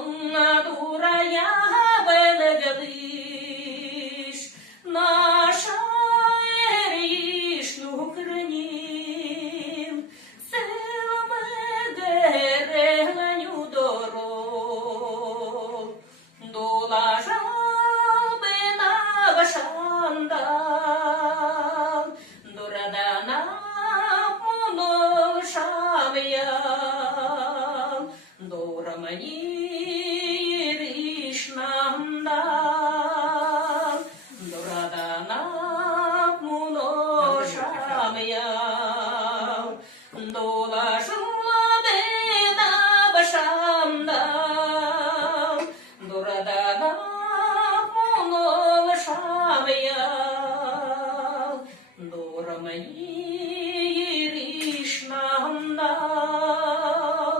дурая белегдиш, наша ерішну кринів, силами дерегланю дорог, дола жалбина вашандал, дорадана моношав'я, дорамані